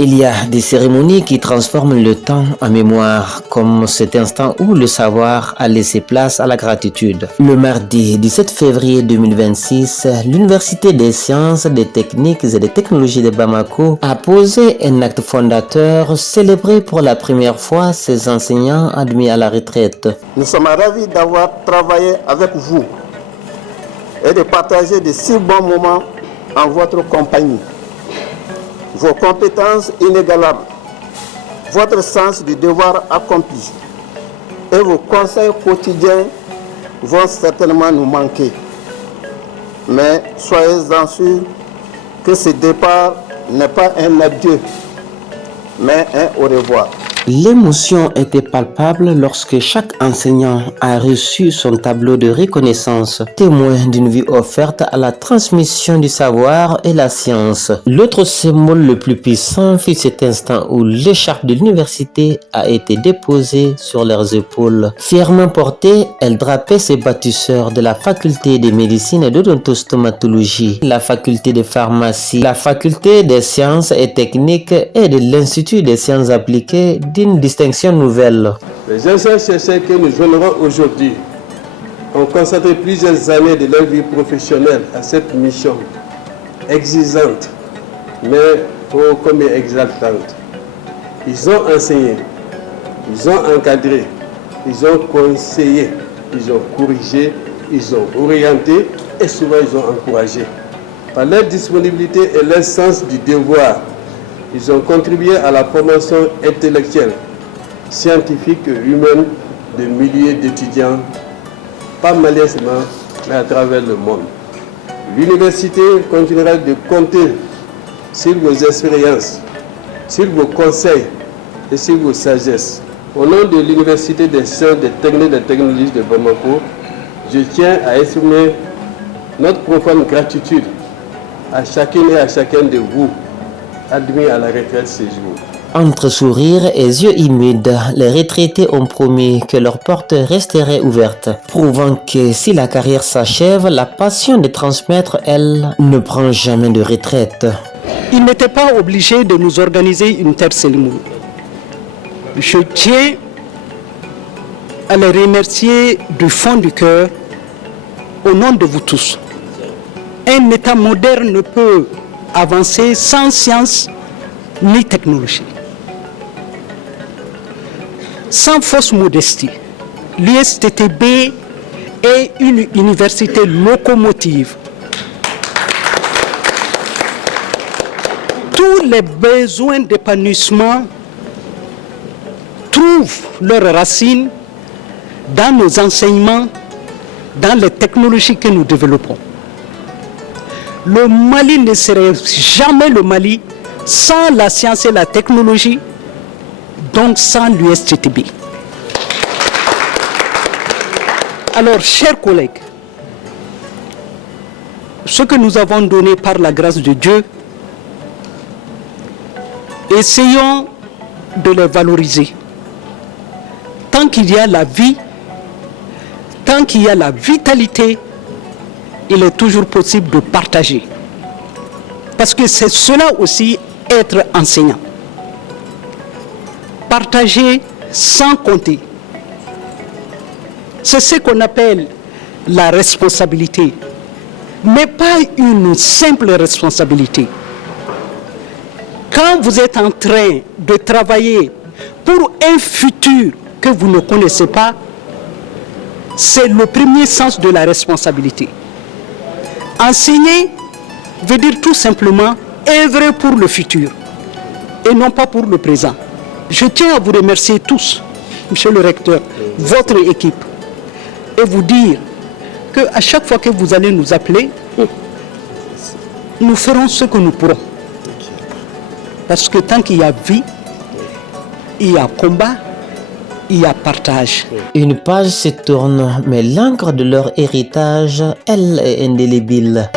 Il y a des cérémonies qui transforment le temps en mémoire, comme cet instant où le savoir a laissé place à la gratitude. Le mardi 17 février 2026, l'Université des sciences, des techniques et des technologies de Bamako a posé un acte fondateur célébré pour la première fois ses enseignants admis à la retraite. Nous sommes ravis d'avoir travaillé avec vous et de partager de si bons moments en votre compagnie. Vos compétences inégalables, votre sens du devoir accompli et vos conseils quotidiens vont certainement nous manquer. Mais soyez-en sûrs que ce départ n'est pas un adieu, mais un au revoir. L'émotion était palpable lorsque chaque enseignant a reçu son tableau de reconnaissance, témoin d'une vie offerte à la transmission du savoir et la science. L'autre symbole le plus puissant fut cet instant où l'écharpe de l'université a été déposée sur leurs épaules. Fièrement portée, elle drapait ses bâtisseurs de la faculté de médecine et d'odontostomatologie, la faculté de pharmacie, la faculté des sciences et techniques et de l'Institut des sciences appliquées d'une distinction nouvelle. Les enseignants-chercheurs que nous honorons aujourd'hui ont consacré plusieurs années de leur vie professionnelle à cette mission exigeante, mais ô combien exaltante. Ils ont enseigné, ils ont encadré, ils ont conseillé, ils ont corrigé, ils ont orienté et souvent ils ont encouragé. Par leur disponibilité et leur sens du devoir, ils ont contribué à la formation intellectuelle, scientifique et humaine de milliers d'étudiants, pas malaisément, mais à travers le monde. L'université continuera de compter sur vos expériences, sur vos conseils et sur vos sagesses. Au nom de l'Université des sciences, des techniques et des technologies de Bamako, je tiens à exprimer notre profonde gratitude à chacune et à chacun de vous admis à la retraite ce jour. Entre sourires et yeux humides, les retraités ont promis que leurs portes resteraient ouvertes, prouvant que si la carrière s'achève, la passion de transmettre, elle, ne prend jamais de retraite. Ils n'étaient pas obligés de nous organiser une telle cérémonie. Je tiens à les remercier du fond du cœur, au nom de vous tous. Un État moderne ne peut avancer sans science ni technologie. Sans fausse modestie, l'USTTB est une université locomotive. Tous les besoins d'épanouissement trouvent leurs racines dans nos enseignements, dans les technologies que nous développons. Le Mali ne serait jamais le Mali sans la science et la technologie, donc sans l'USTTB. Alors, chers collègues, ce que nous avons donné par la grâce de Dieu, essayons de les valoriser. Tant qu'il y a la vie, tant qu'il y a la vitalité, il est toujours possible de partager. Parce que c'est cela aussi, être enseignant. Partager sans compter. C'est ce qu'on appelle la responsabilité. Mais pas une simple responsabilité. Quand vous êtes en train de travailler pour un futur que vous ne connaissez pas, c'est le premier sens de la responsabilité. Enseigner veut dire tout simplement œuvrer pour le futur et non pas pour le présent. Je tiens à vous remercier tous, monsieur le recteur, votre équipe, et vous dire qu'à chaque fois que vous allez nous appeler, nous ferons ce que nous pourrons. Parce que tant qu'il y a vie, il y a combat, il y a partage. Une page se tourne, mais l'encre de leur héritage, elle, est indélébile.